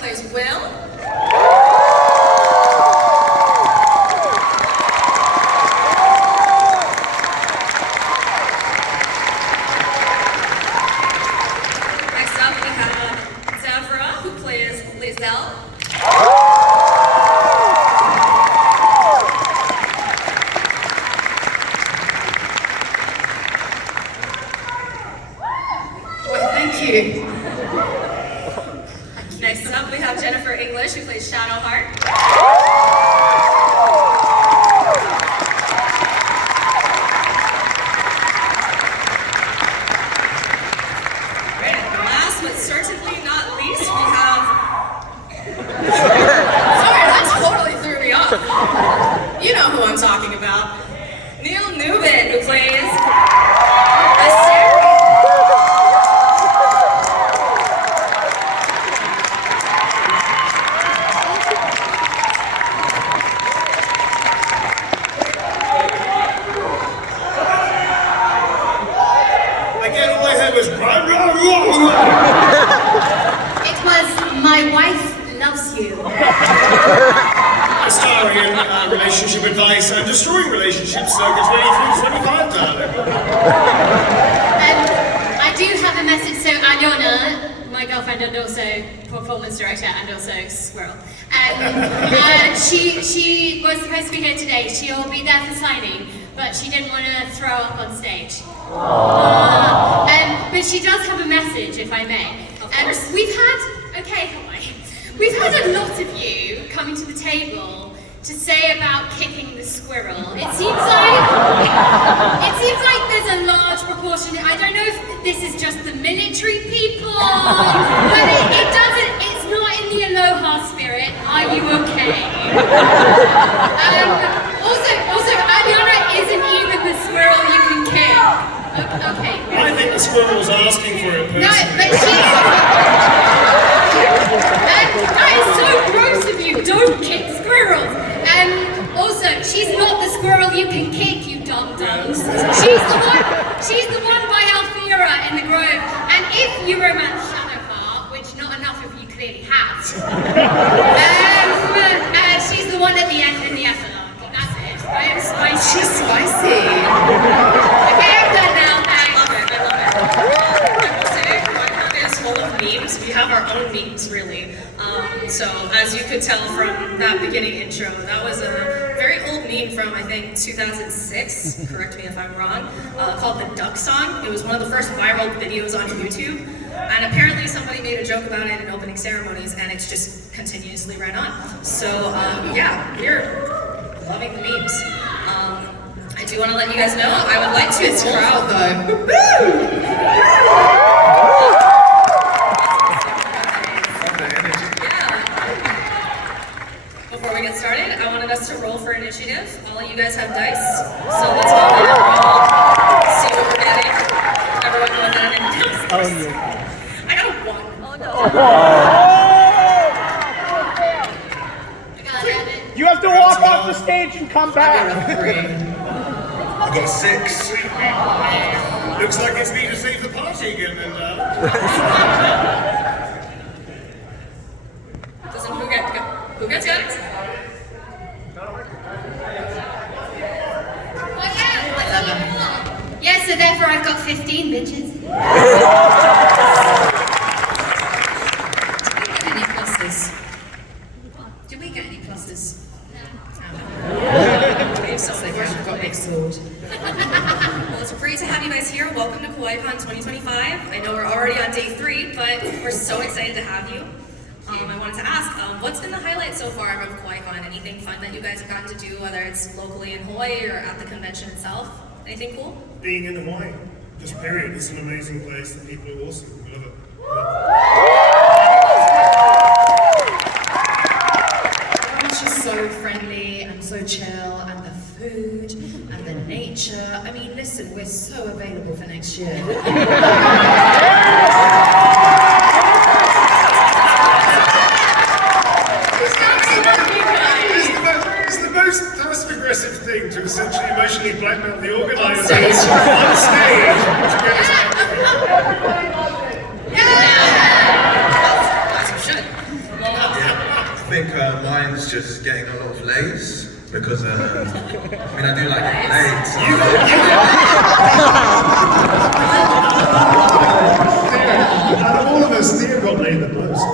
plays Will. Next up we have Deborah, who plays Lizelle. Next up, we have Jennifer English, who plays Shadowheart. Right, and last but certainly not least, we have... Sorry, that totally threw me off. You know who I'm talking about. Neil Newman, who plays... It was My Wife Loves You. Starring in relationship advice and destroying relationships circa 23-25, darling. I do have a message. So Alyona, my girlfriend and also performance director and also squirrel, she was supposed to be here today. She'll be there for signing, but she didn't want to throw up on stage. But she does have a message, if I may. We've had a lot of you coming to the table to say about kicking the squirrel. It seems like there's a large proportion. I don't know if this is just the military people, but it's not in the aloha spirit. Are you okay? Also, Alyona isn't even the squirrel you can kick. Okay. I think the squirrel's asking for it personally. No, but that is so gross of you. Don't kick squirrels. Also, she's not the squirrel you can kick, you dum-dums. She's the one by Althea in the Grove. And if you romance Shadowheart, which not enough of you clearly have, she's the one at the end in the epilogue. That's it. I am spicy. She's spicy. Okay, I'm done now. Thanks. I will say, Kawaii is full of memes. We have our own memes, really. So, as you could tell from that beginning intro, that was a very old meme from, I think, 2006, correct me if I'm wrong, called the Duck Song. It was one of the first viral videos on YouTube, and apparently somebody made a joke about it in opening ceremonies, and it's just continuously right on. So, yeah, we're loving the memes. I do want to let you guys know, I would like to... It's proud though. Before we get started, I wanted us to roll for initiative. I'll let you guys have dice. So let's go ahead and roll. See what we're getting. Everyone go ahead and announce this. I got a 1. Oh no. You have to walk off the stage and come back. I got a 6. Looks like it's me to save the party again, then. Doesn't who gets guns? Yeah, so therefore I've got 15 bitches. Did we get any pluses? So I've got mixed sword. well, it's great to have you guys here. Welcome to KawaiiCon 2025. I know we're already on day 3, but we're so excited to have you. I wanted to ask, what's been the highlight so far of KawaiiCon? Anything fun that you guys have gotten to do, whether it's locally in Hawaii or at the convention itself? Anything cool? Being in Hawaii, just period. It's an amazing place. The people are awesome. We love it. It's just so friendly and so chill, and the food and the nature. I mean, listen, we're so available for next year. It's the most passive-aggressive thing to essentially emotionally blackmail the organisers on stage to get us back As you should. Well, is just getting a lot of lays because I mean I do like getting laid. So. Out of all of us, Theo got laid the most.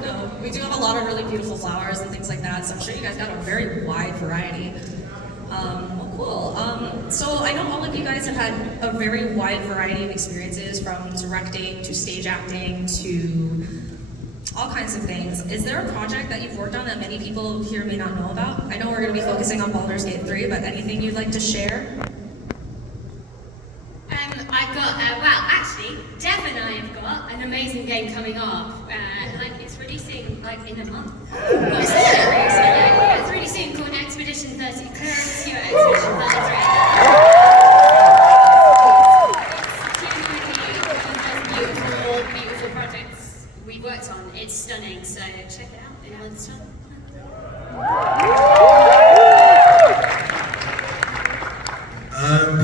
No, we do have a lot of really beautiful flowers and things like that, so I'm sure you guys got a very wide variety. Well, cool. So I know all of you guys have had a very wide variety of experiences, from directing to stage acting to all kinds of things. Is there a project that you've worked on that many people here may not know about? I know we're going to be focusing on Baldur's Gate 3, but anything you'd like to share? I've got, well, actually, Dev and I have got an amazing game coming up. It's releasing, in a month. Is it? Yeah, it's releasing called Expedition 30. Expedition 33. It's genuinely beautiful projects we worked on. It's stunning, so check it out in a month's time.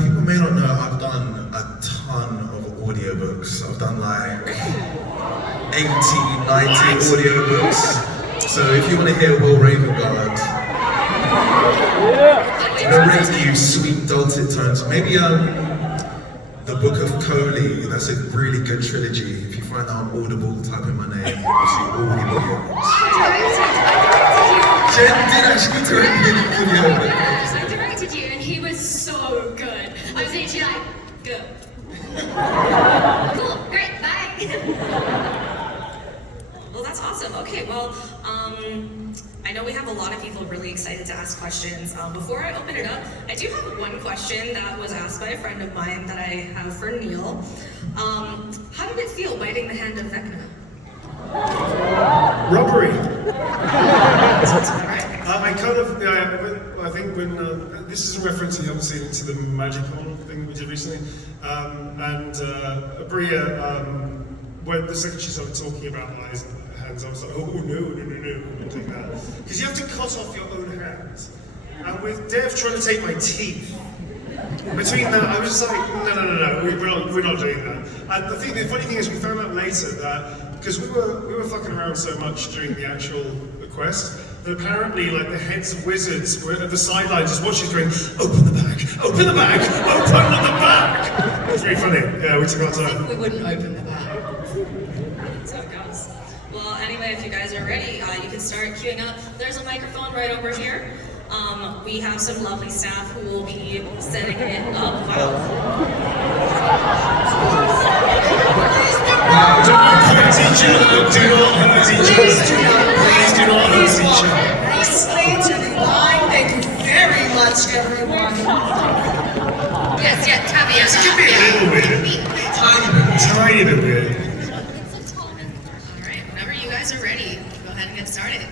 People may not know I've done a ton of audiobooks. I've done like 80, 90 audiobooks. So if you want to hear Will Ravengard narrate you sweet dulcet tones, maybe the Book of Coley, that's a really good trilogy. If you find that on Audible, type in my name, you'll see all the audiobooks. Jen did actually direct me the audiobook. I directed you and he was so good. I was literally like, good. Cool, great, bye. Well, that's awesome. Okay, well, I know we have a lot of people really excited to ask questions. Before I open it up, I do have one question that was asked by a friend of mine that I have for Neil. How did it feel biting the hand of Vecna? Robbery. Alright. I kind of, I think when, this is a reference obviously to the Magicon thing we did recently, and Bria, when the second she started talking about eyes and hands, I was like, oh no, don't take that. Because you have to cut off your own hands. And with Dev trying to take my teeth, between that, I was just like, no, we're not doing that. And the funny thing is, we found out later that, because we were fucking around so much during the actual quest, that apparently the heads of wizards were at the sidelines just watching, going, open the bag, open the bag, open the bag! It was really funny. Yeah, we took our time. We wouldn't open the bag. That's how it goes. Well, anyway, if you guys are ready, you can start queuing up. There's a microphone right over here. We have some lovely staff who will be setting it up. Wow. Do not hurt each other. Do not hurt each other. Please do not hurt each other. Nicely to the line. Thank you very much, everyone. Yes, caveat. This could be a little weird. Tiny bit weird. Alright, whenever you guys are ready, go ahead and get started.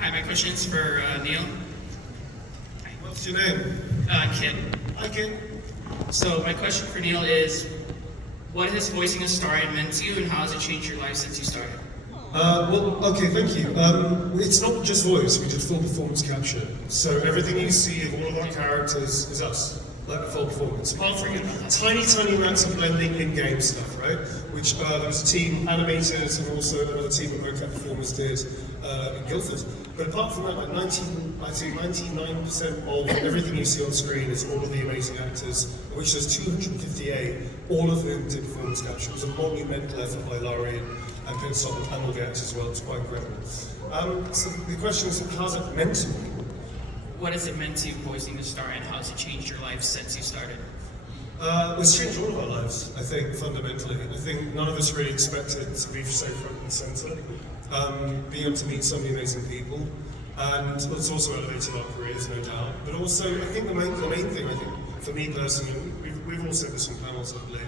Hi, my question's for Neil. What's your name? Kit. Hi, Kit. So my question for Neil is, what has voicing a Starian meant to you, and how has it changed your life since you started? Well, okay, thank you. It's not just voice, we did full performance capture. So everything you see of all of our characters is us, like a full performance. Apart from tiny amounts of blending in-game stuff, right? Which there was a team animators and also another team of mocap performers did in Guildford. But apart from that, I'd say 99% of everything you see on screen is all of the amazing actors, of which there's 258, all of whom did performance capture. It was a monumental effort by Laurie and Pinsop and all the actors as well. It was quite incredible. So the question is, how's it meant to me? What has it meant to you voicing a Starian, and how has it changed your life since you started? It's changed all of our lives, I think, fundamentally. I think none of us really expected to be so front and centre. Being able to meet so many amazing people, and it's also elevated our careers, no doubt. But also, I think the main thing, I think, for me personally, we've all said this in panels, I believe,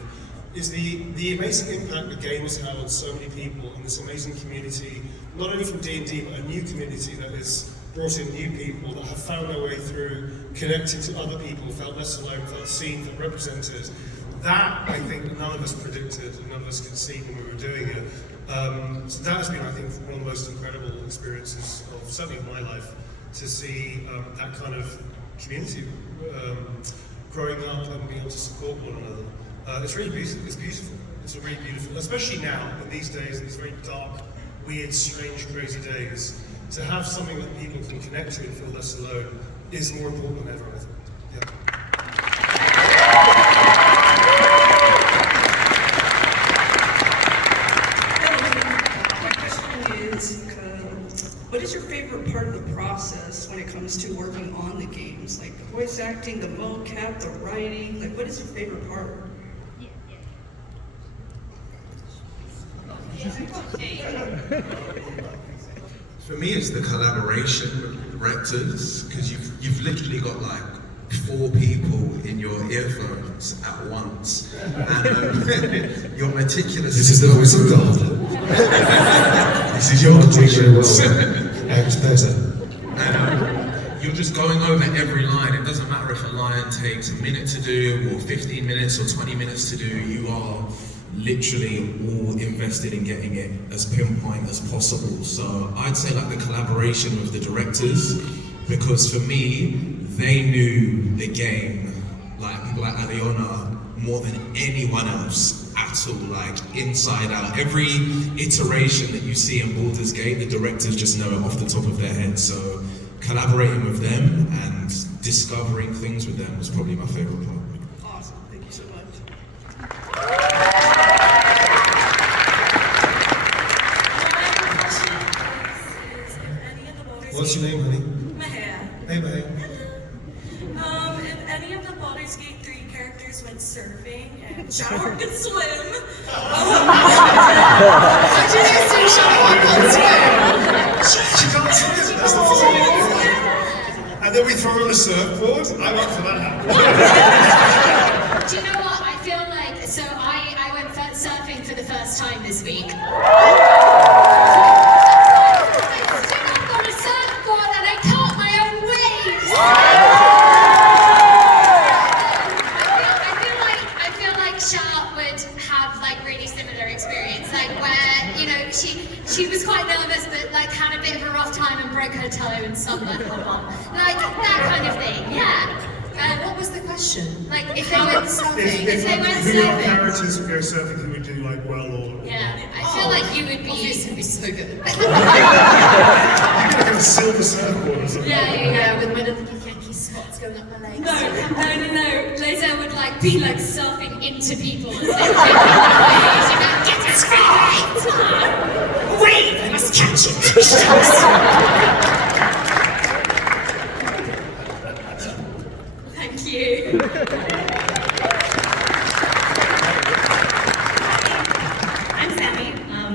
is the amazing impact the game has had on so many people in this amazing community, not only from D&D, but a new community that has brought in new people that have found their way through, connected to other people, felt less alone, felt seen, felt represented. That, I think, none of us predicted and none of us could see when we were doing it. So that has been, I think, one of the most incredible experiences of certainly of my life, to see that kind of community growing up and being able to support one another. It's really beautiful. It's beautiful. It's really beautiful, especially now in these days, in these very dark, weird, strange, crazy days. To have something that people can connect to and feel less alone is more important than ever, I think. Yeah. My question is, what is your favorite part of the process when it comes to working on the games? Like the voice acting, the mocap, the writing, like what is your favorite part? For me, it's the collaboration with the directors, because you've literally got like 4 people in your earphones at once, and you're meticulous. This is the voice of God. This is your teacher. And you're just going over every line. It doesn't matter if a line takes a minute to do, or 15 minutes, or 20 minutes to do. You are literally all invested in getting it as pinpoint as possible. So I'd say like the collaboration with the directors, because for me, they knew the game, like people like Aliona, more than anyone else at all, like inside out. Every iteration that you see in Baldur's Gate, the directors just know it off the top of their head. So collaborating with them and discovering things with them was probably my favorite part. Awesome, thank you so much. What's your name, honey? Mahea. Hey, May. If any of the Baldur's Gate 3 characters went surfing and Shadowheart could swim, She can't swim. That's the thing. And then we throw her on a surfboard. I'm up for that. Do you know what? I feel like, so I went surfing for the first time this week. She was quite nervous, but like had a bit of a rough time and broke her toe and sunburned her bum. Like that kind of thing, yeah. What was the question? Like if they went surfing, If they went who our surfing. characters would go surfing, who would do like well or... Yeah, I feel like you would be. This would be so good. Like a silver surfboard or something. Yeah. With one of the Yankee spots going up my legs. No. Laser would like be like surfing into people as they were making waves. You'd be like, get it straight! Wave! I must catch it! Thank you. I'm Sammy.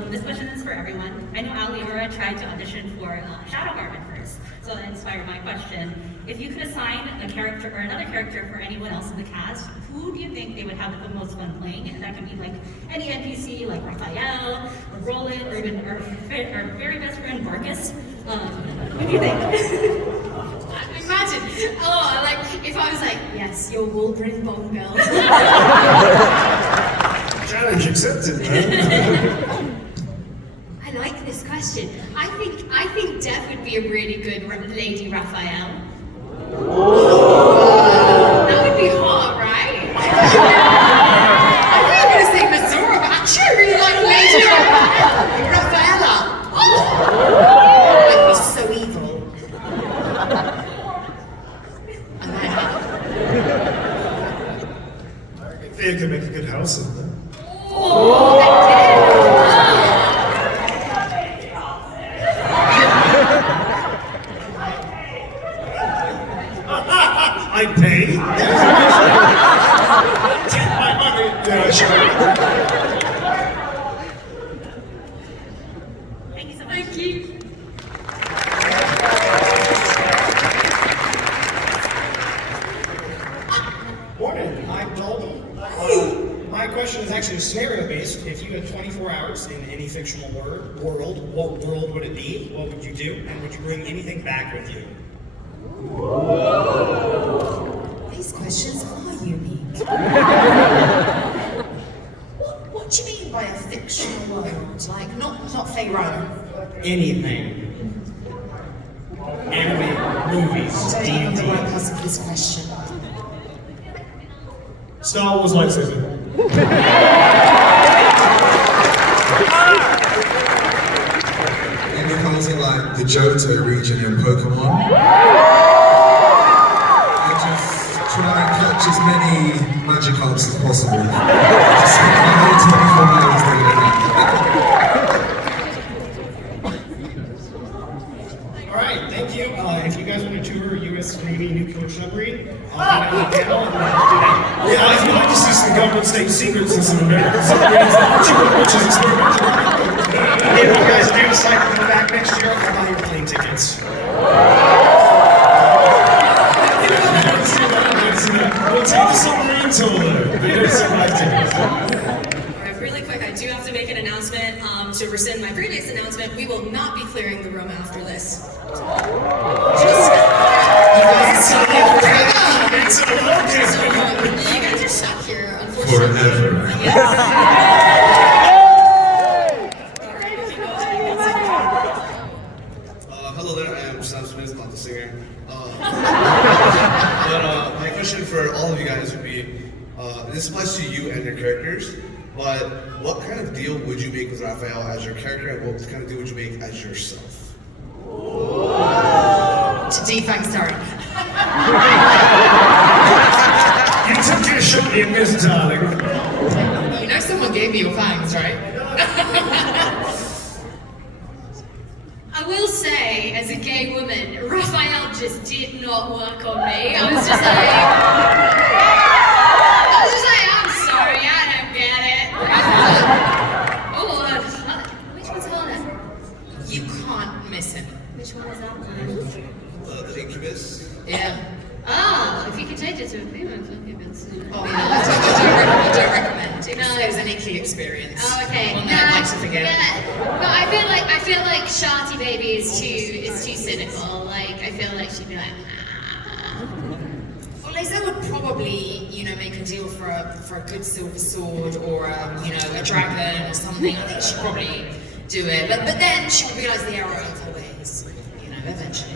This question is for everyone. I know Aliora tried to audition for Shadowheart at first, so that inspired my question. If you could assign a character or another character for anyone else in the cast, who do you think they would have the most fun playing? And that could be like any NPC, like Raphael, or Roland, or even our very best friend Marcus. What do you think? Imagine, like if I was like, yes, you're Wolverine Bone Girl. Challenge accepted, man. I like this question. I think Dev would be a really good Lady Raphael. That would be hot, right? I thought you were going to say Mazura, but actually I really like Lady Raphaela. Oh! I'd be so evil. I might have. Thea could make a good house in there. Oh, I did. I pay. Take my money. Yeah, sure. Thank you so much. Thank you. Morning, I'm Baldur. My question is actually scenario-based. If you had 24 hours in any fictional world, what world would it be? What would you do? And would you bring anything back with you? These questions are unique. What do you mean by a fictional world? Like, not Pharaoh. Anything. Anime, movies, I don't think I'm the right D&D. person for this question. Star Wars lightsaber. Maybe comes in like the Johto region in Pokemon. And just try and catch as many Magikarps as possible. Just spend the whole 24 hours doing that. Alright, thank you. If you guys want to tour US Navy nuclear submarine, I'll be down the panel and do that. Yeah, I feel like to see some government state secrets in some American submarines, which is experimental. If you guys do decide to come back next year, I'll buy your plane tickets. We'll take the submarine tour though. We don't submarine tickets. Alright, really quick, I do have to make an announcement to rescind my previous announcement. We will not be clearing the room after this. Just you guys stuck here forever. So, you guys are stuck here, unfortunately. Forever. Hello there, I am Sam Smith, not the singer. My question for all of you guys would be, this applies to you and your characters, but what kind of deal would you make with Raphael as your character, and what kind of deal would you make as yourself? To defang, sorry. You took your shot, you missed, darling. You know someone gave me your fangs, right? I will say, as a gay woman, Raphael just did not work on me. I was just like, I'm sorry, I don't get it. Oh, which one's harder? You can't miss him. Which one is that? The Incubus? Yeah. Ah, if you could change it to a female, Oh yeah, I don't recommend it. No. It was an icky experience. Oh, okay. One that I'd like to forget. Yeah. No, I feel like Sharty Baby is too cynical. Like I feel like she'd be like, Well, Lisa would probably, make a deal for a good silver sword or a dragon or something. I think she'd probably do it, but then she would realise the error of her ways, eventually.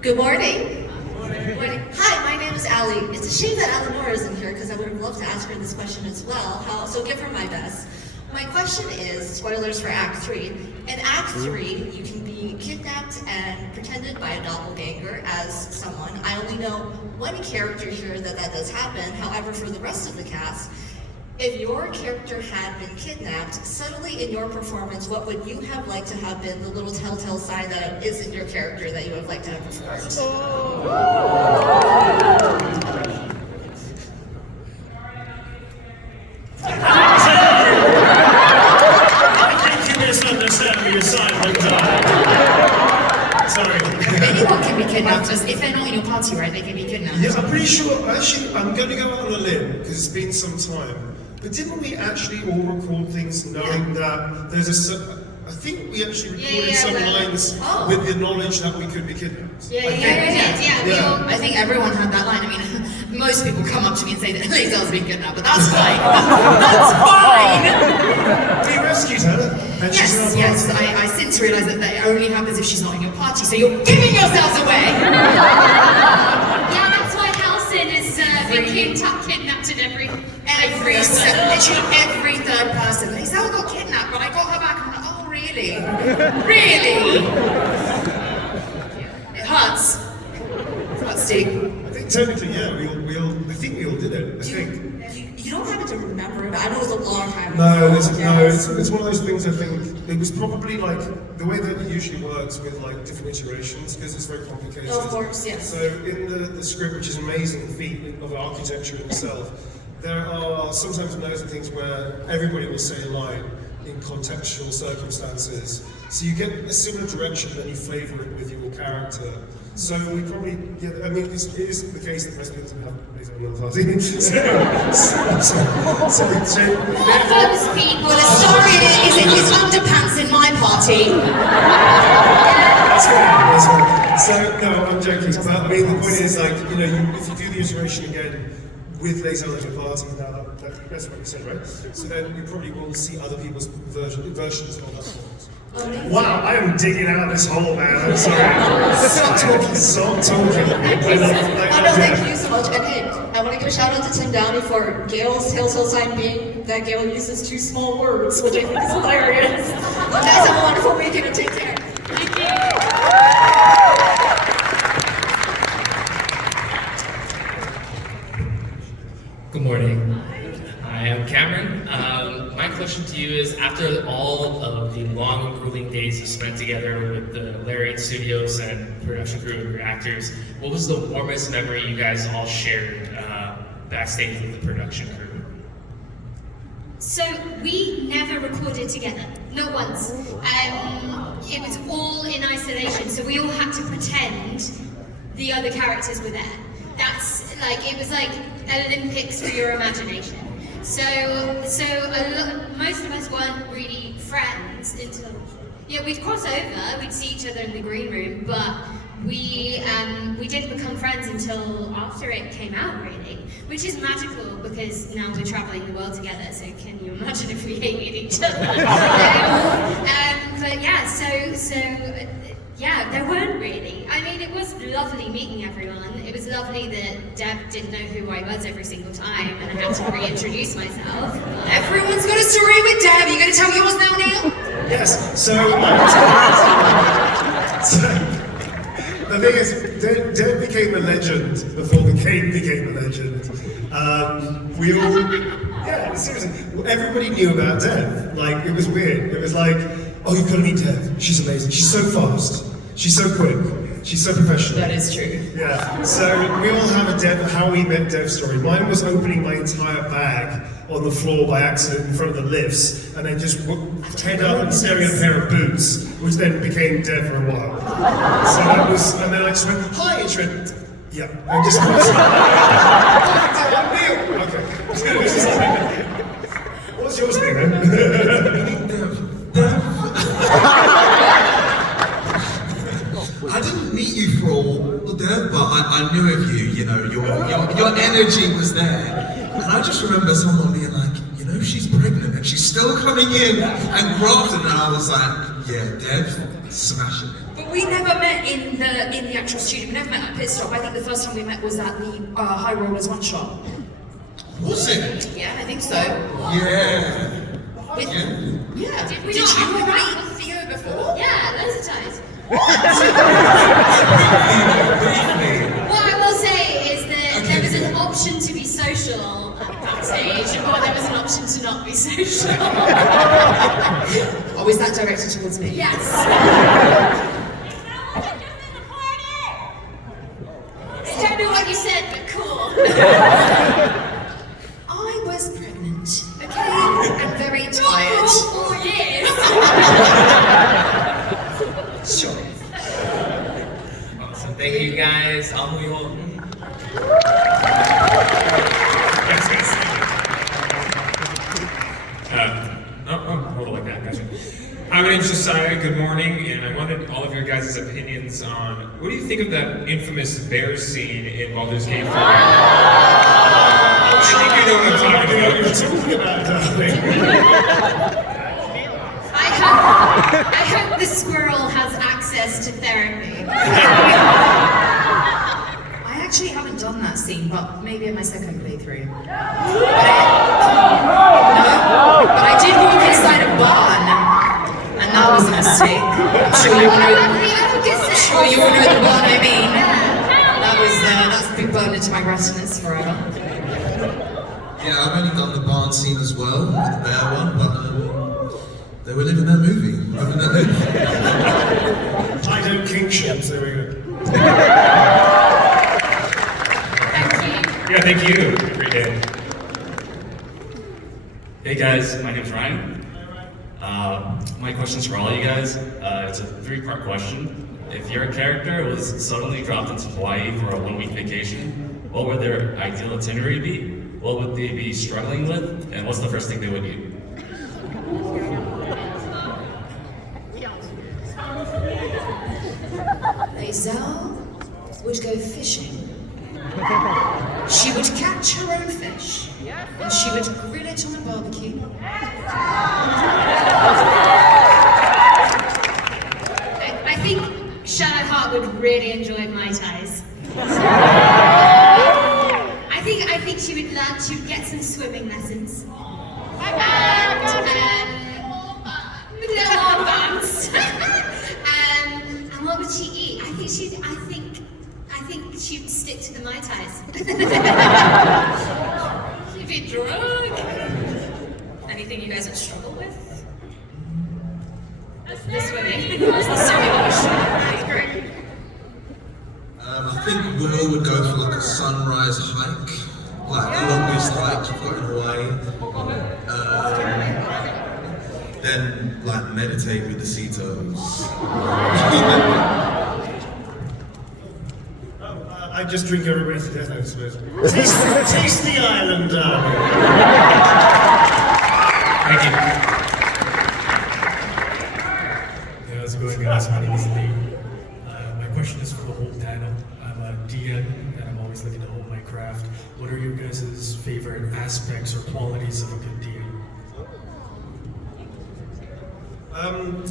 Good morning. Hi, my name is Allie. It's a shame that Eleanor isn't here because I would have loved to ask her this question as well. So give her my best. My question is, spoilers for Act 3. In Act 3, you can be kidnapped and pretended by a doppelganger as someone. I only know one character here that does happen. However, for the rest of the cast, if your character had been kidnapped, suddenly in your performance, what would you have liked to have been the little telltale sign that isn't your character that you would have liked to have performed? I think you misunderstand me, your silent Sorry. Anyone can be kidnapped, just if they're not in your party, right? They can be kidnapped. Yeah, I'm pretty sure, actually, I'm going to go out on a limb, because it's been some time. But didn't we actually all record things knowing that there's I think we actually recorded some lines with the knowledge that we could be kidnapped. I think everyone had that line. I mean, most people come up to me and say that Lizelle's been kidnapped, but that's fine. That's fine! We rescued her. And Yes, I since realised that that only happens if she's not in your party, so you're giving yourselves away! yeah, that's why Halcyon is being kidnapped in every literally every third person. Lizelle got kidnapped, but I got her back and I'm like, oh really? Really? It hurts. It's hurts, Steve. I think technically, yeah, I think we all did it. I think. You don't have to remember it. I know it was a long time No, ago. it's one of those things. I think it was probably like the way that it usually works with like different iterations because it's very complicated. Of course, yes. So in the script, which is an amazing feat of architecture itself, there are sometimes loads of things where everybody will say a line in contextual circumstances. So you get a similar direction, then you flavour it with your character. So we probably, I mean, it is the case that most people have these on the party. those people. Well, the story is in his underpants in my party. That's right. So, no, I'm joking. But I mean, the point is, like, if you do the iteration again, with Les Elves at a party. Now that's what you said, right? So then you probably will see other people's versions of that performance. Wow, I am digging out this hole, man. I'm sorry. Stop talking. Stop talking. Thank you so much. And hey, I want to give a shout out to Tim Downey for Gail's telltale sign being that Gail uses 2 small words, which I think is hilarious. You guys have a wonderful weekend and take care. Thank you. Good morning. I am Cameron. My question to you is, after all of the long and grueling days you spent together with the Lariat Studios and production crew and your actors, what was the warmest memory you guys all shared backstage with the production crew? So we never recorded together, not once. It was all in isolation, so we all had to pretend the other characters were there. That's like, it was like Olympics for your imagination. So most of us weren't really friends until, we'd cross over, we'd see each other in the green room, but we didn't become friends until after it came out, really, which is magical because now we're traveling the world together, so can you imagine if we hated each other? But yeah, there weren't really. I mean, it was lovely meeting everyone. It was lovely that Deb didn't know who I was every single time and I had to reintroduce myself. Everyone's got a story with Deb. You going to tell yours now, Neil? Yes. So the thing is, Deb became a legend before the game became a legend. We all, seriously, everybody knew about Deb. Like, it was weird. It was like, oh, you've got to meet Deb. She's amazing. She's so fast. She's so quick. She's so professional. That is true. Yeah. So we all have a how we met Dev story. Mine was opening my entire bag on the floor by accident in front of the lifts, and then just head up and staring at a pair of boots, which then became Dev for a while. So that was, and then I just went, hi, and she went, yeah, and just okay. What's yours thing then? I didn't meet you for all there, but I knew of you. You know, your energy was there, and I just remember someone being like, you know, she's pregnant and she's still coming in and grafting, and I was like, yeah, Dev, smashing it. But we never met in the actual studio. We never met at Pit Stop. I think the first time we met was at the High Rollers one shot. Was it? Yeah, I think so. Yeah. Yeah. Did we Did not you have a meet rap? Theo before? Yeah, loads of times. What I will say is that there was an option to be social backstage, or there was an option to not be social. Oh, is that directed towards me? Yes. Don't know what you said, but cool. I was pregnant, okay, and very tired. Not for all 4 years. Sure. Awesome. Thank you guys. I'll move on. Hold on like that, gotcha. My name's Josiah, good morning, and I wanted all of your guys' opinions on what do you think of that infamous bear scene in Baldur's Gate 5? I think you know what I'm talking about. I hope the squirrel has access to therapy. I actually haven't done that scene, but maybe in my second playthrough. But I did walk inside a barn, and that was a mistake. I'm sure you all know the barn I mean. That's been burned into my retinas forever. Yeah, I've only done the barn scene as well, with the bear one, but they were living their movie. I don't kink shit, so there we go. Yeah, thank you. Appreciate it. Hey guys, my name's Ryan. My question's for all you guys. It's a 3-part question. If your character was suddenly dropped into Hawaii for a 1-week vacation, what would their ideal itinerary be? What would they be struggling with? And what's the first thing they would do? Lazelle would go fishing. She would catch her own fish, and she would grill it on a barbecue. I think Shadowheart would really enjoy Mai Tais. I think she would learn to get some swimming lessons. And little armbands. And what would she eat? I think she'd stick to the Mai Tais. She'd be drunk. Anything you guys would struggle with? The swimming. The swimming. That's great. I think Will would go for like a sunrise hike, like the longest hike you've got in Hawaii. Then like meditate with the sea turtles. I just drink everybody to death, I suppose. Taste the island. Thank you. Hey, how's it going, guys? My name is Lee. My question is for the whole panel. I'm a DM, and I'm always looking to hone my craft. What are your guys' favorite aspects or qualities of a good DM? I'm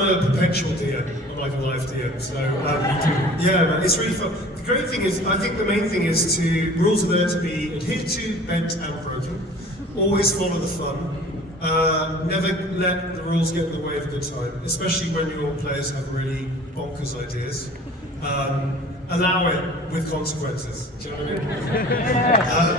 a perpetual DM. I'm like a live DM. So yeah, man, it's really fun. The great thing is, I think the main thing is rules are there to be adhered to, bent and broken. Always follow the fun. Never let the rules get in the way of a good time, especially when your players have really bonkers ideas. Allow it with consequences. Do you know what I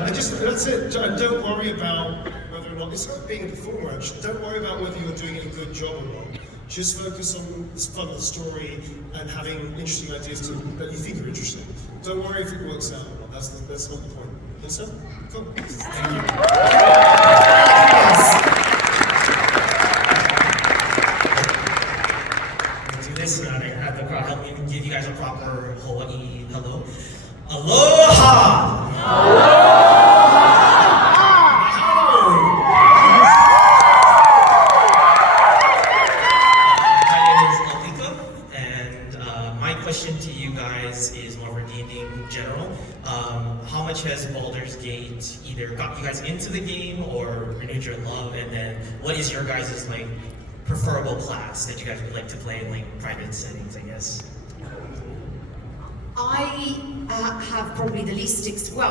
mean? That's it. Don't worry about whether or not, it's not being a performer actually, don't worry about whether you're doing a good job or not. Just focus on the fun of the story and having interesting ideas that you think are interesting. Don't worry if it works out or not, that's not the point. Understand? Cool. Thank you. Do this and I have the crowd help me give you guys a proper Hawaii hello. Aloha! My name is Alpika, and my question to you guys is more for D&D in general. How much has Baldur's Gate either got you guys into the game or renewed your love, and then what is your guys' like preferable class that you guys would like to play in like private settings, I guess? I have probably the least us three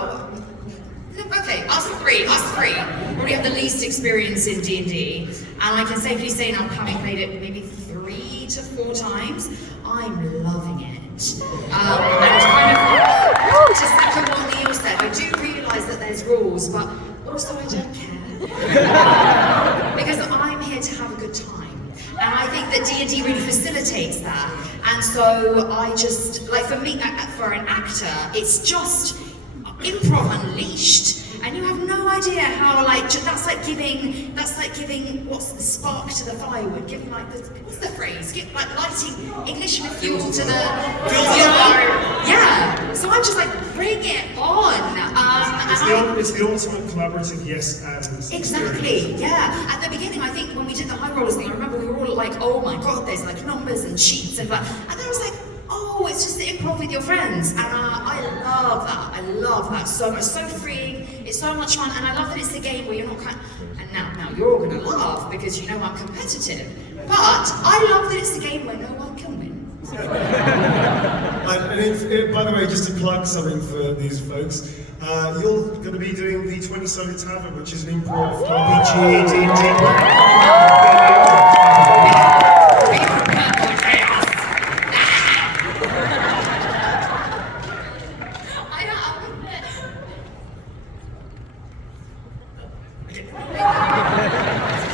probably have the least experience in D&D, and I can safely say now, having played it maybe 3 to 4 times, I'm loving it. And kind of, just second what Neil said, I do realise that there's rules, but also I don't care. Because I'm here to have a good time. And I think that D&D really facilitates that. And so I just, like for me, for an actor, it's just improv unleashed. And you have no idea how, like, that's like giving, what's the spark to the firewood? Giving like, what's the phrase? Like lighting ignition of fuel to the, yeah. So I'm just like, bring it on. It's the ultimate collaborative yes and exactly, yeah. At the beginning, I think when we did the high rollers thing, I remember we were all like, oh my god, there's like numbers and sheets and then I was like, oh, it's just the improv with your friends, and I love that. I love that so much. So freeing. It's so much fun, and I love that it's a game where you're not and now you're all gonna laugh because you know I'm competitive. But I love that it's a game where no one can win. And by the way, just to plug something for these folks, you're going to be doing the 20-sided tavern, which is an improv RPG D&D.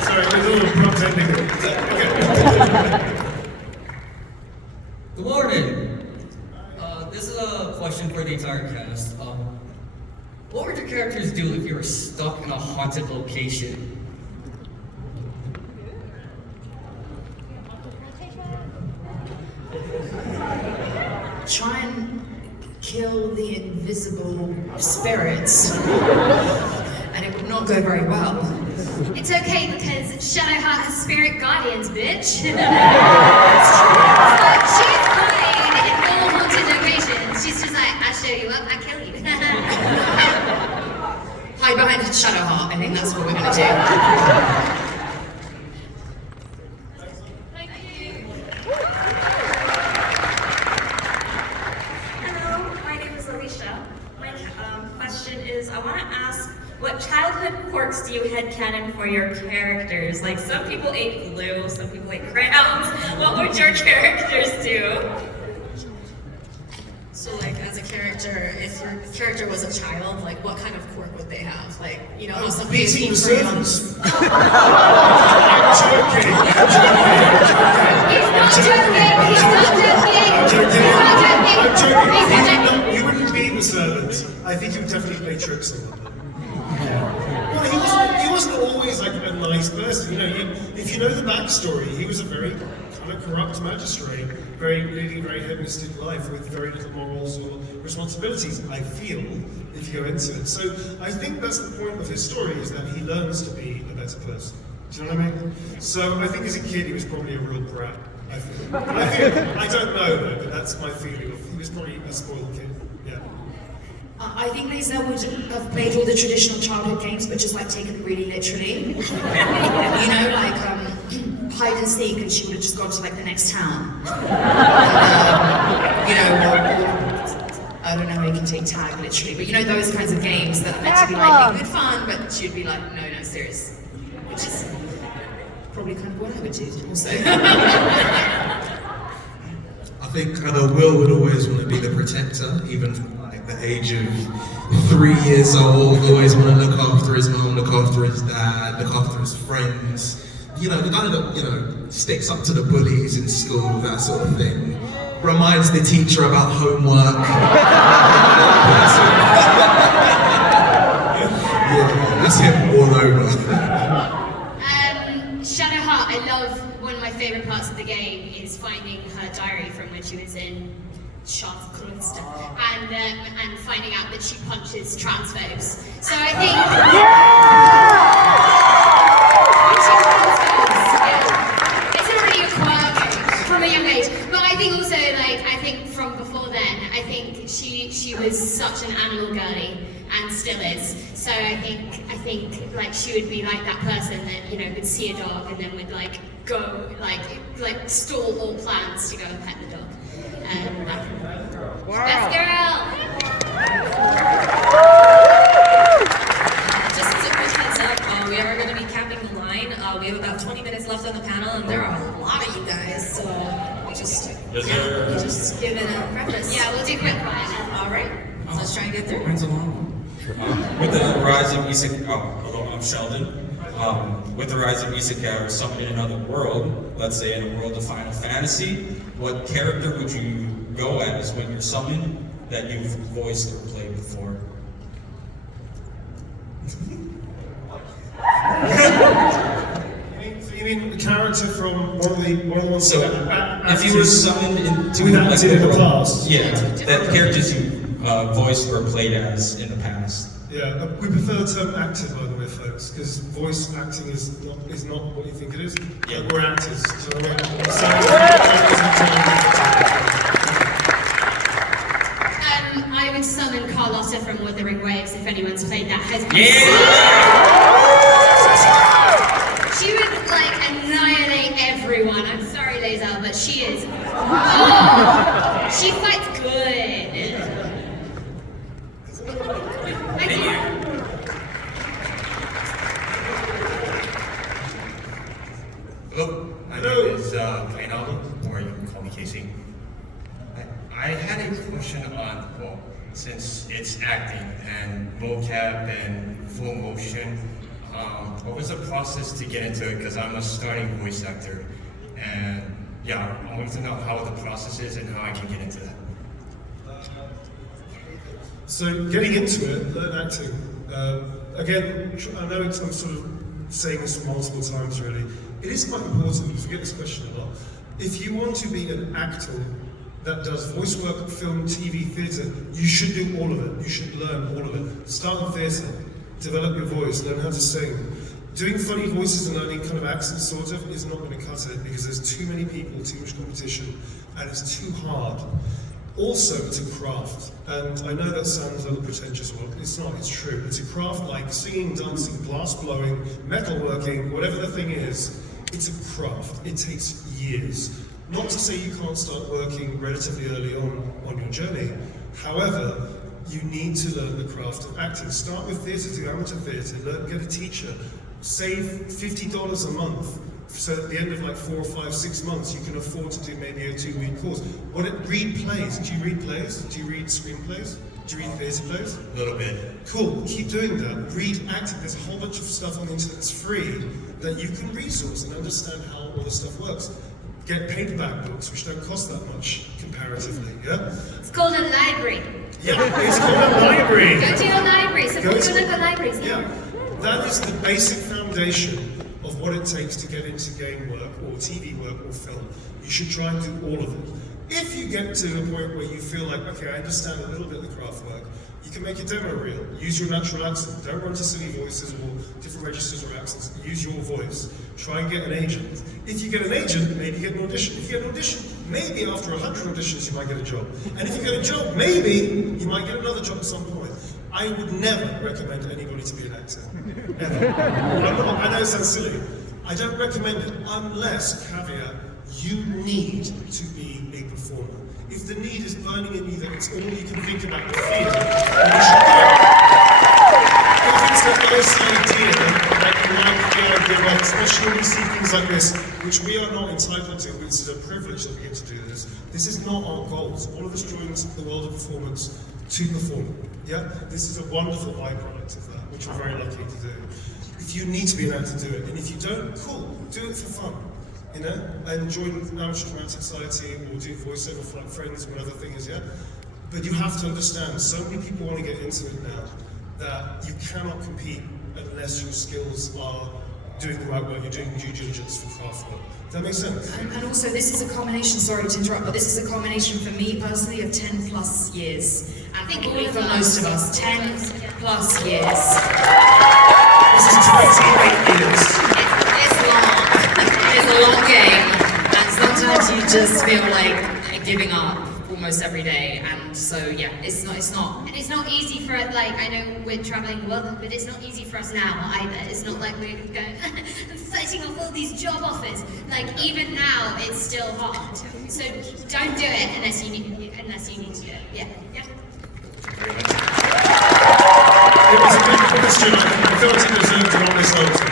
Sorry, there's a little prompt ending. Good morning. This is a question for the entire cast. What would your characters do if you were stuck in a haunted location? Try and kill the invisible spirits. And it would not go very well. It's okay because Shadowheart has spirit guardians, bitch. She's fine in all haunted locations. She's just like, I show you up, I kill you. with Shadowheart. I think that's what we're going to do. Hello, my name is Alicia. My question is, I want to ask, what childhood quirks do you headcanon for your characters? Like, some people ate glue, some people ate crayons. What would your characters do? So, like, as a character, if your character was a child, like, what kind of quirk would they have? Like, you know, some beating the servants. He's not joking. You wouldn't beat the servants. I think you would definitely play tricks on them. Well, he wasn't always like a nice person. You know, if you know the backstory, he was a very kind of corrupt magistrate, leading a very hedonistic life with very little morals or responsibilities, I feel, if you go into it. So I think that's the point of his story, is that he learns to be a better person. Do you know what I mean? So I think as a kid he was probably a real brat. I don't know though, but that's my feeling. He was probably a spoiled kid. Yeah. I think Lisa would have played all the traditional childhood games, but just like taken it really literally. You know, like hide and seek, and she would have just gone to like the next town. You know, I don't know, we can take tag literally, but you know those kinds of games that are meant to be like good fun, but she'd be like, no, serious. Which is probably kind of what I would do also. I think Will would always want to be the protector, even from like the age of 3 years old. Always want to look after his mum, look after his dad, look after his friends. You know, the guy that, you know, sticks up to the bullies in school, that sort of thing. Reminds the teacher about homework. Yeah, that's him all over. Shadowheart, I love, one of my favourite parts of the game is finding her diary from when she was in Schatzkunst and finding out that she punches transphobes. So I think... It's already a quirk from a young age. But I think also, like, I think from before then, I think she was such an animal girly and still is. So I think like she would be like that person that, you know, would see a dog and then would like go like stall all plans to go and pet the dog. Best girl. Just as a quick heads up, we are going to be capping the line. We have about 20 minutes left on the panel, and there are a lot of you guys, so just give it a preface. Yeah, we'll do quick fire. All right, so let's try and get through. With the rise of isekai, hello, I'm Sheldon. With the rise of isekai, or summoned in another world, let's say in a world of Final Fantasy, what character would you go as when you're summoned that you've voiced or played before? You mean a character from one of the ones? So, if you were summoned into like in the world, past, yeah, that characters you voiced or played as in the past. Yeah, we prefer the term actor, by the way, folks, because voice acting is not what you think it is. Yeah, we're actors. So I would summon Carlotta from Wuthering Waves if anyone's played that. She would like annihilate everyone. I'm sorry, Lazel, but she is. Oh, she fights good. Hello, my name is Kainalo, or you can call me Casey. I had a question on, well, since it's acting and mocap and full motion, what was the process to get into it? Because I'm a starting voice actor, and yeah, I want to know how the process is and how I can get into that. So getting into it, learn acting. Again, I know I'm sort of saying this multiple times really. It is quite important because we get this question a lot. If you want to be an actor that does voice work, film, TV, theatre, you should do all of it. You should learn all of it. Start in theatre, develop your voice, learn how to sing. Doing funny voices and learning kind of accents sort of is not going to cut it because there's too many people, too much competition, and it's too hard. Also, it's a craft, and I know that sounds a little pretentious, well, it's not, it's true. It's a craft like singing, dancing, glass blowing, metalworking, whatever the thing is, it's a craft. It takes years. Not to say you can't start working relatively early on your journey. However, you need to learn the craft of acting. Start with theatre, do amateur theatre, get a teacher, save $50 a month. So at the end of like 4 or 5, 6 months, you can afford to do maybe a 2-week course. Read plays. Do you read plays? Do you read screenplays? Do you read theatre plays? A little bit. Cool. Keep doing that. Read acting. There's a whole bunch of stuff on the internet that's free that you can resource and understand how all this stuff works. Get paperback books, which don't cost that much comparatively. Yeah. It's called a library. Yeah, it's called a library. Go to your library. Support your local libraries. Yeah. That is the basic foundation of what it takes to get into game work or TV work or film. You should try and do all of it. If you get to a point where you feel like, okay, I understand a little bit of the craft work, you can make a demo reel. Use your natural accent. Don't run to silly voices or different registers or accents. Use your voice. Try and get an agent. If you get an agent, maybe you get an audition. If you get an audition, maybe after 100 auditions you might get a job. And if you get a job, maybe you might get another job at some point. I would never recommend anybody to be an actor. Ever. I know it sounds silly. I don't recommend it unless, caveat, you need to be a performer. If the need is burning in you that it's all you can think about and feel, then you should do it. If it's a nice idea that you like the idea of, especially when we see things like this, which we are not entitled to, which is a privilege that we get to do this. This is not our goals. All of us join the world of performance to perform. Yeah? This is a wonderful byproduct of that, which we're very lucky to do. If you need to be an actor, do it. And if you don't, cool, do it for fun. You know? And join Amateur Dramatic Society or do voiceover for like friends or whatever thing is, yeah? But you have to understand, so many people want to get into it now that you cannot compete unless your skills are doing the right work, you're doing due diligence for craft work. Does that make sense? And also, this is a combination, sorry to interrupt, but this is a combination for me personally of 10 plus years. And probably for most of us, 10 plus years. This is 28 years. It's long. It's a long game. And sometimes you just feel like giving up almost every day. And so, yeah, it's not. And it's not easy for, like, I know we're traveling the world, but it's not easy for us now either. It's not like we're going and fighting off all these job offers. Like, even now, it's still hard. So don't do it unless you need to do it. Yeah. Yeah. It was a good question. I felt it deserved an honest answer.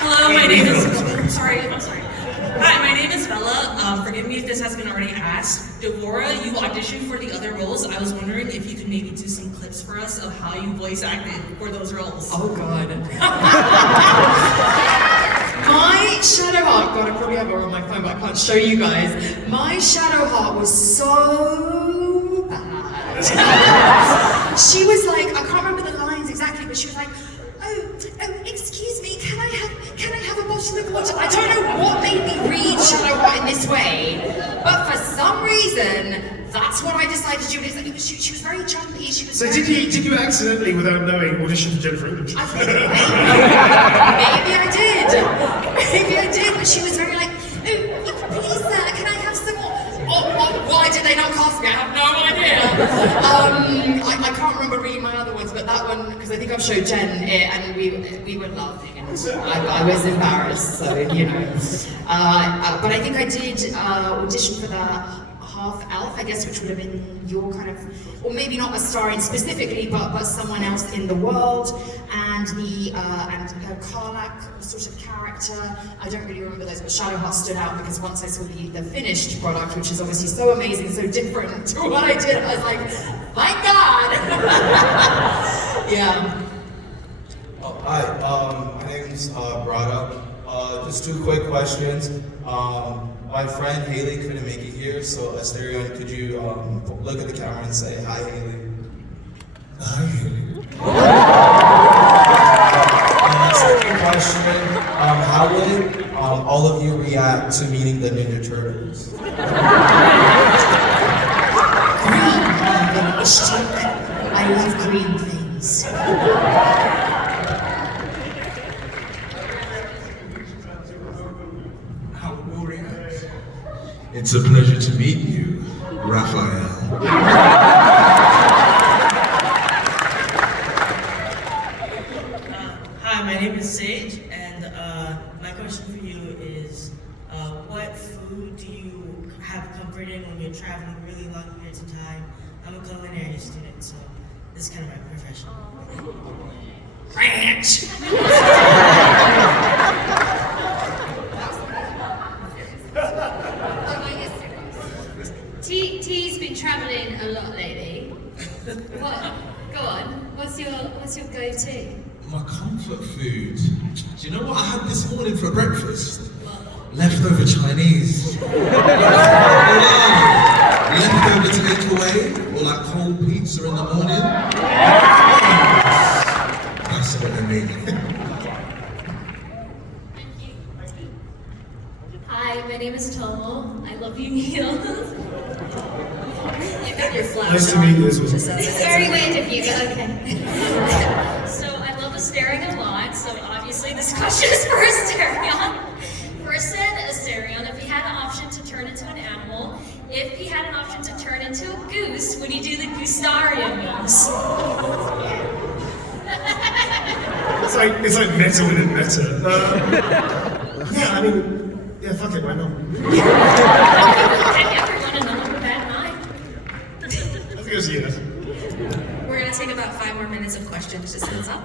Hello, my name is. I'm sorry. Hi, my name is Bella. Forgive me if this has been already asked. Devorah, you auditioned for the other roles. I was wondering if you could maybe do some clips for us of how you voice acted for those roles. Oh God. My shadow heart, God, I probably have her on my phone, but I can't show you guys. My shadow heart was so bad. She was like, I can't remember the lines exactly, but she was like, oh, excuse me, can I have a bottle of water? I don't know what made me read shadow heart in this way, but for some reason, that's what I decided to do. She was very jumpy. She was. So did you accidentally, without knowing, audition for Jennifer English? I think maybe I did, but she was very like, oh, please sir, can I have some more? Oh, why did they not cast me? I have no idea. I can't remember reading my other ones, but that one, because I think I've showed Jen it, and we were laughing, and I was embarrassed, so, you know. But I think I did audition for that half elf, I guess, which would have been your kind of, or maybe not a starring specifically, but someone else in the world, and and Karlak sort of character. I don't really remember those, but Shadowheart stood out because once I saw the finished product, which is obviously so amazing, so different to what I did, I was like, thank God! Yeah. Hi, my name's Brada. Just two quick questions. My friend Haley couldn't make it here, so Asterion, could you look at the camera and say, hi Haley? Hi Haley. Second question, how would all of you react to meeting the Ninja Turtles? I love green things. It's a pleasure to meet you. Raphael. Hi, my name is Sage, and my question for you is, what food do you have comfort in when you're traveling really long periods of time? I'm a culinary student, so this is kind of my profession. Ranch! T's been travelling a lot lately. What? Go on. What's your go-to? My comfort food. Do you know what I had this morning for breakfast? Leftover Chinese. Leftover takeaway, or like cold pizza in the morning. That's what I mean. Hi, my name is Tomo. I love you, Neil. You've got your flash Nice to on. meet you as well. It's very weird of you, but okay. So I love Asterion a lot, so obviously this question is for Asterion. For said Asterion, if he had an option to turn into an animal, if he had an option to turn into a goose, would he do the Goostarian goose? It's like meta within meta. Yeah, I mean, yeah, fuck it, why not? Everyone another bad night. I think it was yes. We're gonna take about 5 more minutes of questions, just heads up.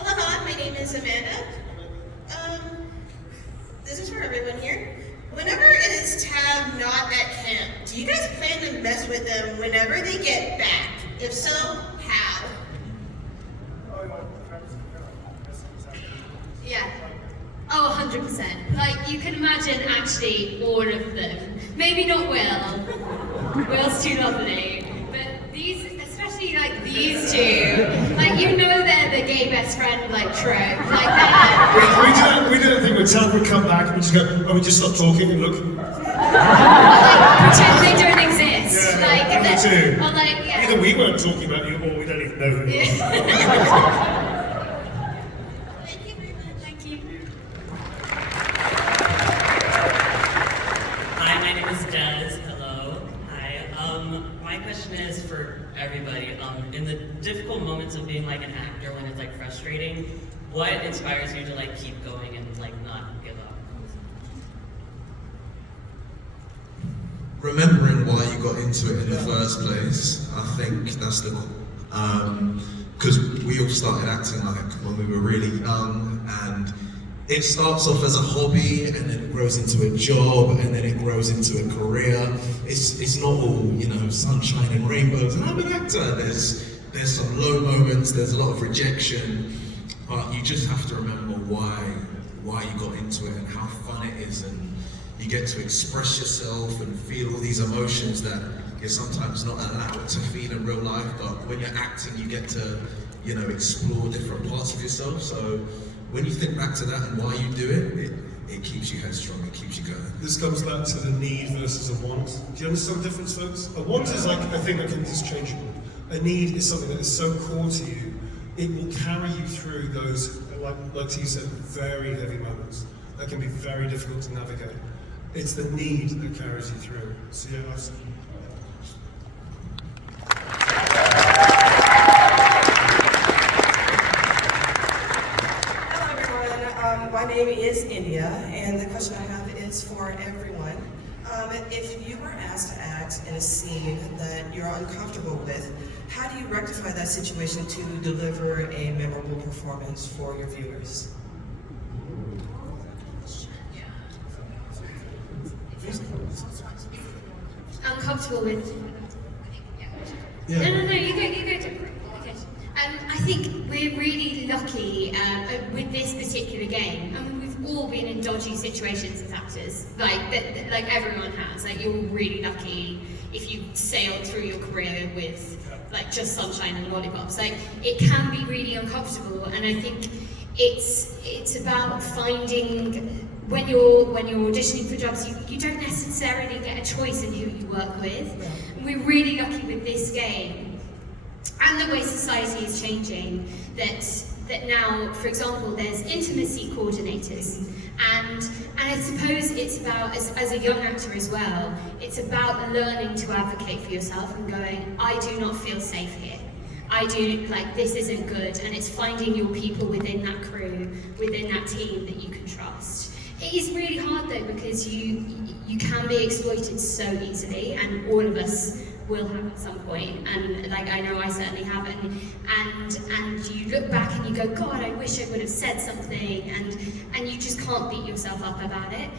Aloha, my name is Amanda. This is for everyone here. Whenever it is Tab not at camp, do you guys plan to mess with them whenever they get back? If so, how? Yeah. Oh, 100%. Like, you can imagine actually all of them. Maybe not Will. Will's too lovely. But these, especially like these two, like, you know they're the gay best friend, like, trope. Like that. We didn't think we'd tell them we'd come back and we just go, oh, we just stop talking and look. Pretend they don't exist. Yeah, like, me too. Or like, yeah. Either we weren't talking about you or we don't even know who you are. Thank you. Hi, my name is Des. Hello. Hi. My question is for everybody. In the difficult moments of being like an actor when it's like frustrating, what inspires you to like keep going and like not give up? Remembering why you got into it in the first place, I think that's the because we all started acting like when we were really young, and it starts off as a hobby and then it grows into a job and then it grows into a career. It's not all, you know, sunshine and rainbows, and I'm an actor. There's some low moments, there's a lot of rejection, but you just have to remember why you got into it and how fun it is, and you get to express yourself and feel all these emotions that you're sometimes not allowed to feel in real life, but when you're acting you get to, you know, explore different parts of yourself. So when you think back to that and why you do it keeps you headstrong, it keeps you going. This comes back to the need versus a want. Do you understand the difference, folks? A want is like a thing that is changeable. A need is something that is so core to you, it will carry you through those, like T said, very heavy moments that can be very difficult to navigate. It's the need that carries you through. So yeah, I've seen. Hello everyone, my name is India, and the question I have is for everyone. If you were asked to act in a scene that you're uncomfortable with, how do you rectify that situation to deliver a memorable performance for your viewers? Uncomfortable with. Yeah. No, you go. Okay. I think we're really lucky with this particular game. I mean, we've all been in dodgy situations as actors, like everyone has. Like, you're really lucky if you sailed through your career with like just sunshine and lollipops. Like, it can be really uncomfortable, and I think it's about finding. When you're auditioning for jobs, you don't necessarily get a choice in who you work with. And we're really lucky with this game and the way society is changing that that now, for example, there's intimacy coordinators, and I suppose it's about, as a young actor as well, it's about learning to advocate for yourself and going, I do not feel safe here. I do, like, this isn't good, and it's finding your people within that crew, within that team that you can trust. It is really hard though, because you can be exploited so easily, and all of us will have at some point, and like I know I certainly have, and you look back and you go, God, I wish I would have said something, and you just can't beat yourself up about it.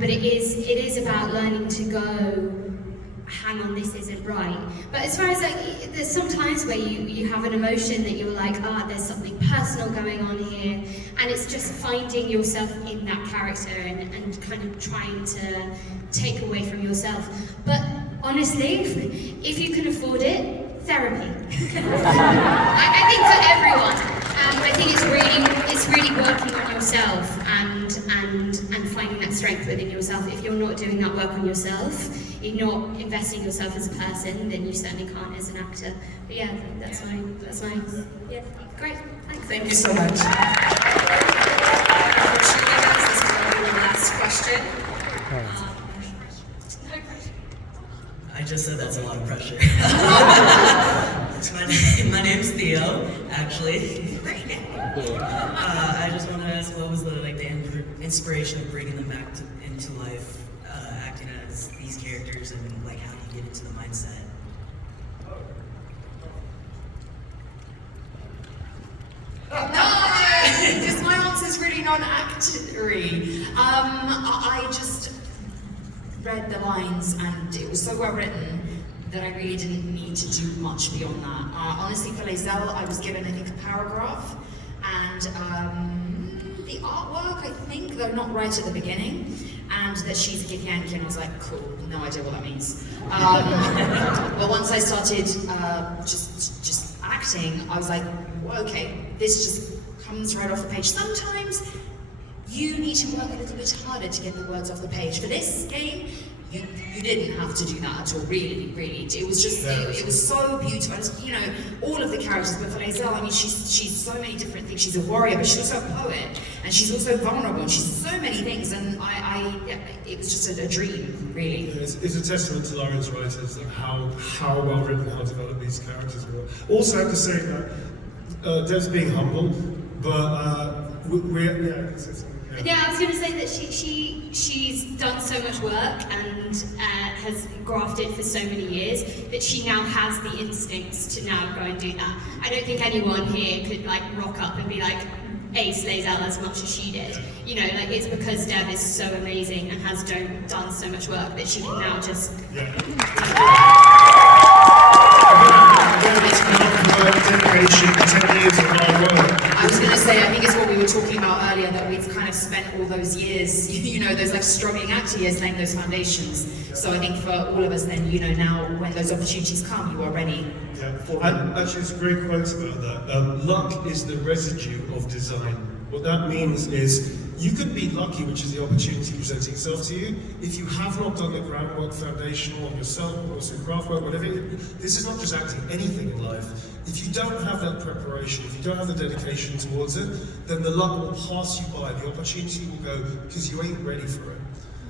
But it is about learning to go, hang on, this isn't right. But as far as like, there's some times where you have an emotion that you're like, there's something personal going on here, and it's just finding yourself in that character and kind of trying to take away from yourself. But honestly, if you can afford it, therapy. I think for everyone. I think it's really working on yourself and finding that strength within yourself. If you're not doing that work on yourself, you're not investing yourself as a person, then you certainly can't as an actor. But yeah, that's my yeah, great. Thanks. Thank you so much. Unfortunately, this is going to be the last question. I just said that's a lot of pressure. My name's Theo, actually. I just want to ask, what was the inspiration of bringing them back into life, acting as these characters, and like how do you get into the mindset? No, because my answer's really non-actory. I just read the lines and it was so well written that I really didn't need to do much beyond that. Honestly, for Lae'zel, I was given, I think, a paragraph, and the artwork, I think, though not right at the beginning, and that she's a Githyanki, and I was like, cool, no idea what that means. But once I started just acting, I was like, well, okay, this just comes right off the page. Sometimes you need to work a little bit harder to get the words off the page. For this game, you didn't have to do that at all, really. It was just, it was so beautiful. Just, you know, all of the characters, but for Lae'zel, I mean, she's so many different things. She's a warrior, but she's also a poet, and she's also vulnerable, and she's so many things, and it was just a dream, really. Yeah, it's a testament to Lauren's writers of how well written, how developed these characters were. Also, I have to say that Dev's being humble, but yeah, I was going to say that she's done so much work and has grafted for so many years that she now has the instincts to now go and do that. I don't think anyone here could like rock up and be like, ace Lae'zel as much as she did. You know, like it's because Dev is so amazing and has done so much work that she can now just... I was going to say, I think it's what we were talking about earlier, that we've kind of spent all those years, you know, those like struggling actor years laying those foundations. So I think for all of us then, you know, now when those opportunities come, you are ready for them. And actually, it's a great quote about that. Luck is the residue of design. What that means is you could be lucky, which is the opportunity presenting itself to you, if you have not done the groundwork foundational on yourself, or some craft work, whatever. This is not just acting, anything in life. If you don't have that preparation, if you don't have the dedication towards it, then the luck will pass you by. The opportunity will go because you ain't ready for it.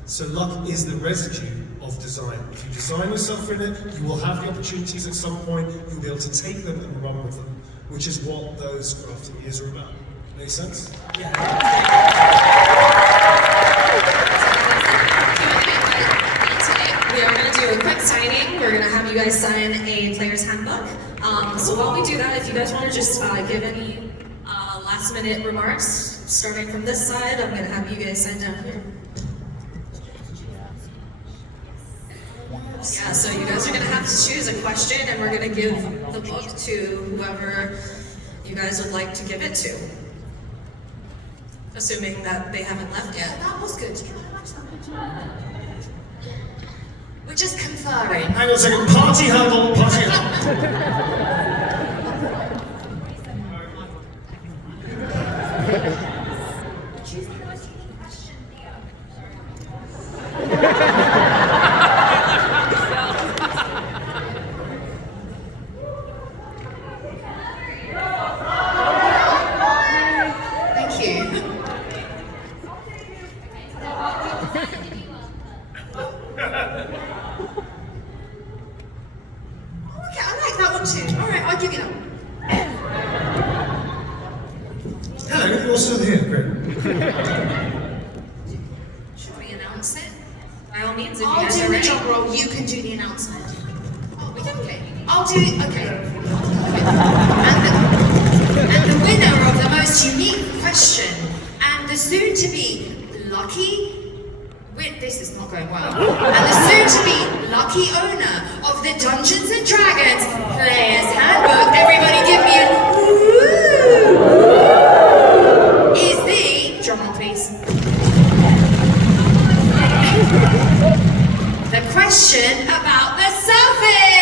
So luck is the residue of design. If you design yourself in it, you will have the opportunities at some point, you'll be able to take them and run with them, which is what those crafting years are about. Make sense? Yeah. We are going to do a quick signing. We're going to have you guys sign a player's handbook. So while we do that, if you guys want to just give any last minute remarks, starting from this side, I'm going to have you guys sign down here. Yeah, so you guys are going to have to choose a question, and we're going to give the book to whoever you guys would like to give it to. Assuming that they haven't left yet. That was good. We're just conferring. Hang on a second. Party huddle. Party huddle. you're still here, great. Should we announce it? By all means, if you I'll guys do are the ready. drum roll, you can do the announcement. Oh, we can play. I'll do it, okay. And the winner of the most unique question and the soon-to-be lucky this is not going well. And the soon-to-be lucky owner of the Dungeons and Dragons Player's Handbook, everybody give me a woo, is the, drum roll please. The question about the surfing!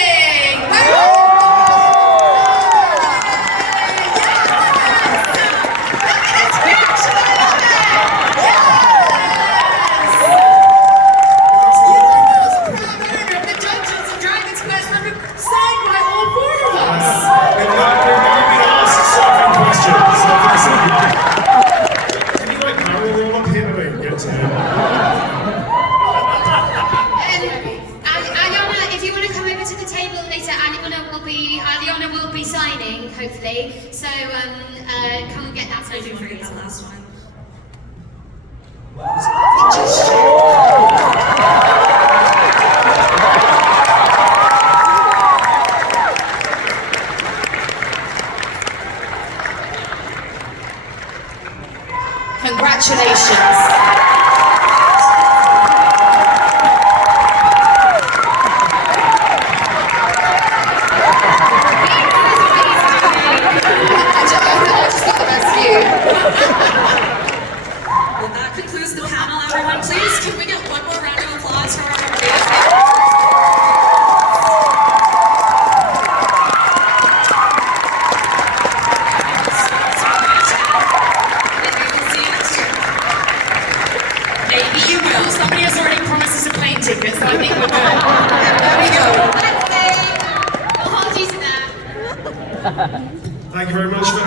Hopefully. So come and get that photo for you. The last one. Congratulations. Well, that concludes the panel, everyone. Please, can we get one more round of applause for our Maybe you will. Somebody has already promised us a plane ticket, so I think we're good. There we go. I'll hold you to that. Thank you very much.